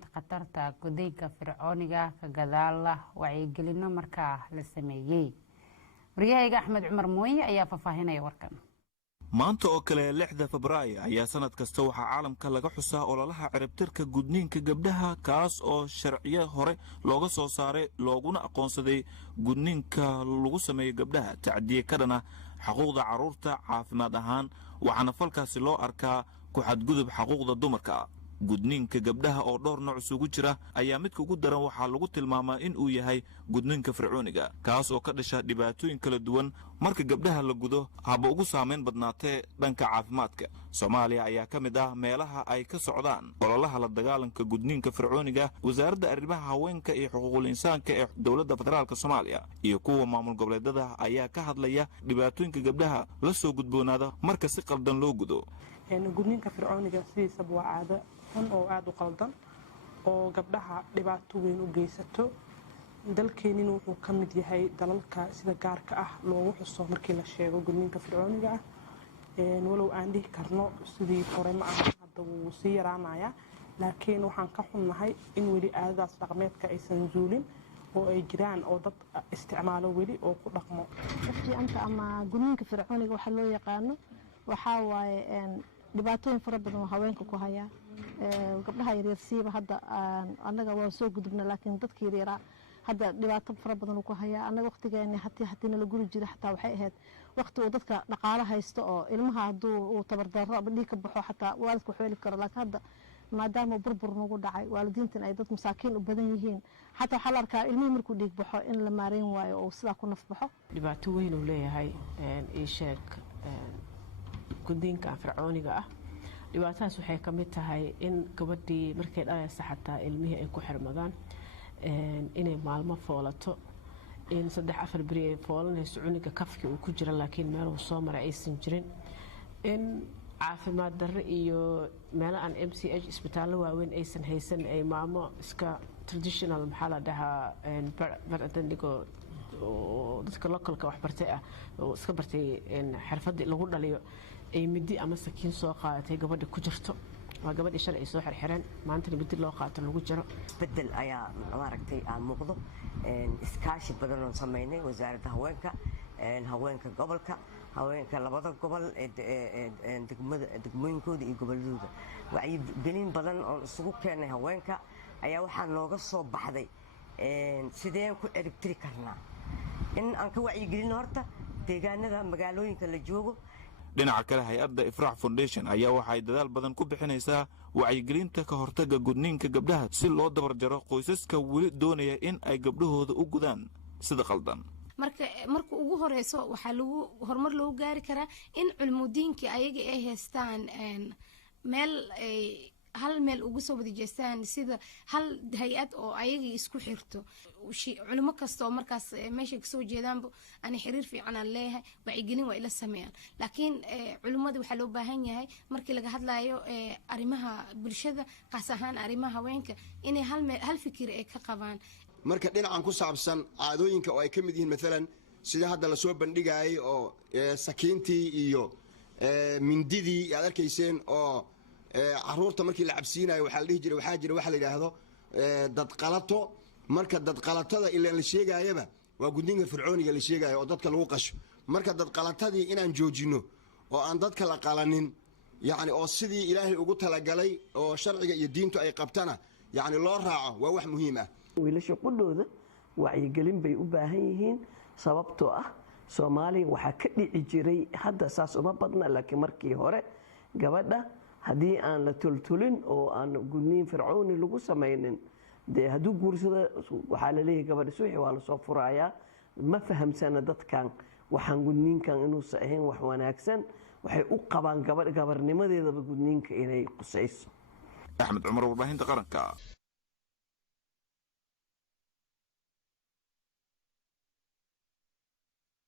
khatarta gudayga fircooniga ka gadaala wacyigelino markaa la sameeyay. Wariyahayga Axmed Cumar Mooye ayaa faafahinaya warkan. maanta oo kale 6 Febraayo ayaa sanad kasta waxa caalamka laga xusaa ololaha ciribtirka gudniinka gabdhaha kaas oo sharciyo hore looga soo saaray looguna aqoonsaday gudniinka lagu sameeyo gabdhaha tacdiye ka dhana xuquuqda caruurta caafimaad ahaan waxaana falkaasi loo arkaa ku xadgudub xuquuqda dumarka. gudniinka gabdhaha oo dhowr nooc isugu jira ayaa midka ugu daran waxaa lagu tilmaamaa in uu yahay gudniinka fircooniga kaas oo ka dhasha dhibaatooyin kala duwan marka gabdhaha la gudo haba ugu saameyn badnaatee dhanka caafimaadka. Soomaaliya ayaa ka mid ah meelaha ay ka socdaan ololaha la dagaalanka gudniinka fircooniga. wasaaradda arrimaha haweenka iyo xuquuqul insaanka ee dowladda federaalka Soomaaliya iyo kuwa maamul goboleedada ayaa ka hadlaya dhibaatooyinka gabdhaha la soo gudboonaada marka si qaldan loo gudo. gudniinka fircooniga sidiisa waa caado oo aad u qaldan oo gabdhaha dhibaato weyn u geysato. dalkeenina wuxuu ka mid yahay dalalka sida gaarka ah loogu xuso markii la sheego gudniinka fircooniga ah. walow aan dhihi karno sidii hore ma aha hadda wuu sii yaraanayaa laakiin waxaan ka xunnahay in weli aadadaas dhaqameedka aysan zuulin oo ay jiraan oo dad isticmaalo weli oo ku dhaqmo. anta ama gudniinka fircooniga waxa loo yaqaano waxa waaye dhibaatooyin fara badan oo haweenka ku haya gabdhaha yaryar siiba hadda anaga waa soo gudubna laakiin dadka yaryar hadda dhibaato fara badan uu ku haya anaga waqtigeena haddii la guri jira xataa waxay ahayd waqti uu dadka dhaqaale haysto oo ilmaha hadduu uu tabardaro ama dhiig ka baxo xataa waalidku wuxuu heli karo laakiin hadda maadaama burbur nagu dhacay waalidiintan ay dad masaakiin u badan yihiin xataa waxaa la arkaa ilmihii markuu dhiig baxo in la maareyn waayo oo sidaa ku naf baxo. dhibaato weyn uu leeyahay ii sheeg gudniinka fircooniga ah. dhibaatadaas waxay ka mid tahay in gabadhii markay dhalaysa xataa ilmihii ay ku xirmadaan inay maalmo foolato in 3-4 beri ay foolanayso cuniga kafkii uu ku jira laakiin meel uu soo maray aysan jirin in caafimaad darro iyo meelo aan MCH isbitaallo waaweyn aysan haysan ay maamo iska traditional maxaa la dhahaa baradandigo dadka localka wax bartay ah oo iska bartay xirfadii lagu dhaliyo ay midi ama sakiin soo qaadatay gabadha ku jirto waa gabadhii shalay ay soo xirxireen maanta midi loo qaato lagu jiro. bedel ayaa maaragtay aan muuqdo iskaashi badan oo sameynay wasaaradda haweenka gobolka haweenka labada gobol ee degmooyinkooda iyo goboladooda wacyigelin badan oo isugu keenay haweenka ayaa waxaa nooga soo baxday sideen ku ciribtiri karnaa in aan ka wacyigelin horta deegaanada magaalooyinka la joogo. dhinaca kale hay-adda Ifraax Foundation ayaa waxay dadaal badan ku bixinaysaa wacyigelinta ka hortagga gudniinka gabdhaha si loo dabar jaro qoysaska weli doonaya in ay gabdhahooda u gudaan sida qaldan. marka ugu horeyso waxaa lagu horumar loo gaari karaa in culumudiinka ayaga ay haystaan meel hal meel ugu soo wada jeestaan sida hal hay'ad oo ayaga isku xirto culimo kasta oo markaas meesha ka soo jeedaan aan xiriir fiican aan leeyahay wacyigelin waa ila sameeyaan laakiin culimada waxa loo baahan yahay markii laga hadlayo arimaha bulshada qaas ahaan arimaha haweenka inay hal fikir ay ka qabaan. marka dhinacan ku saabsan caadooyinka oo ay ka mid yihiin maalan sida hadda la soo bandhigayay oo sakiintii iyo mindidii aad arkayseen oo caruurta markii la cabsiinayo waxaa la dhihi jiray waxaa jira waxa la yidhaahdo dadqalato. marka dadqalatada ilaa la sheegayaba waa gudniinka fircooniga la sheegayo oo dadka lagu qasho. marka dadqalatadii inaan joojino oo aan dadka la qalanin yacni oo sidii ilaahay ugu talagalay oo sharciga iyo diintu ay qabtana yacni loo raaco waa wax muhiim ah. wiilasha qudhooda wacyigelin bay u baahan yihiin sababtoo ah Soomaaliya waxaa ka dhici jiray hadda saas uma badna laakiin markii hore gabadha haddii aan la tultulin oo aan gudniin fircooni lagu samaynin dee hadduu guursado waxaa la leeyahay gabadha suuxi waa lasoo furayaa ma fahamsana dadkan waxaan gudniinkan inuusan ahayn wax wanaagsan waxay u qabaan gabarnimadeedaba gudniinka inay qusayso. Axmed Cumar warbaahinta qaranka.